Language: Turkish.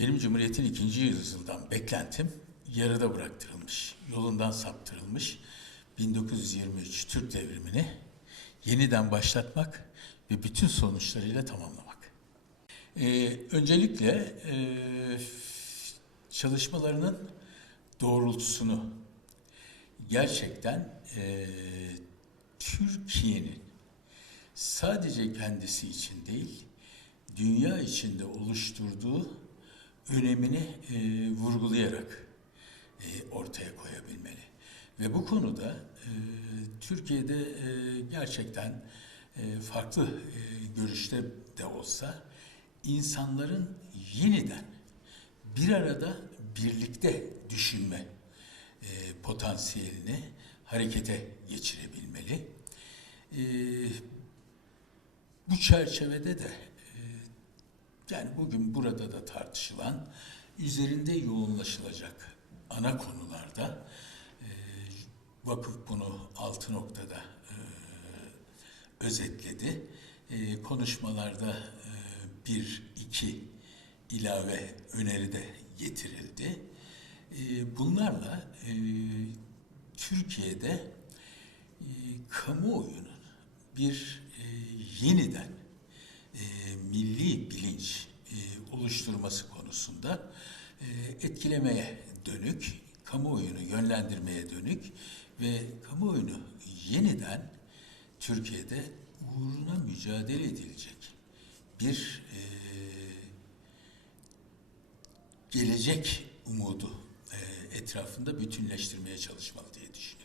Benim Cumhuriyet'in ikinci yüzyıldan beklentim yarıda bıraktırılmış, yolundan saptırılmış 1923 Türk devrimini yeniden başlatmak ve bütün sonuçlarıyla tamamlamak. Ee, öncelikle e, çalışmalarının doğrultusunu gerçekten e, Türkiye'nin sadece kendisi için değil, dünya içinde oluşturduğu önemini e, vurgulayarak e, ortaya koyabilmeli. Ve bu konuda e, Türkiye'de e, gerçekten e, farklı e, görüşte de olsa insanların yeniden bir arada birlikte düşünme e, potansiyelini harekete geçirebilmeli. E, bu çerçevede de yani bugün burada da tartışılan üzerinde yoğunlaşılacak ana konularda e, vakıf bunu altı noktada e, özetledi. E, konuşmalarda e, bir iki ilave öneri de getirildi. E, bunlarla e, Türkiye'de e, kamuoyunun bir e, yeniden e, milli bilinç e, oluşturması konusunda e, etkilemeye dönük, kamuoyunu yönlendirmeye dönük ve kamuoyunu yeniden Türkiye'de uğruna mücadele edilecek bir e, gelecek umudu e, etrafında bütünleştirmeye çalışmalı diye düşünüyorum.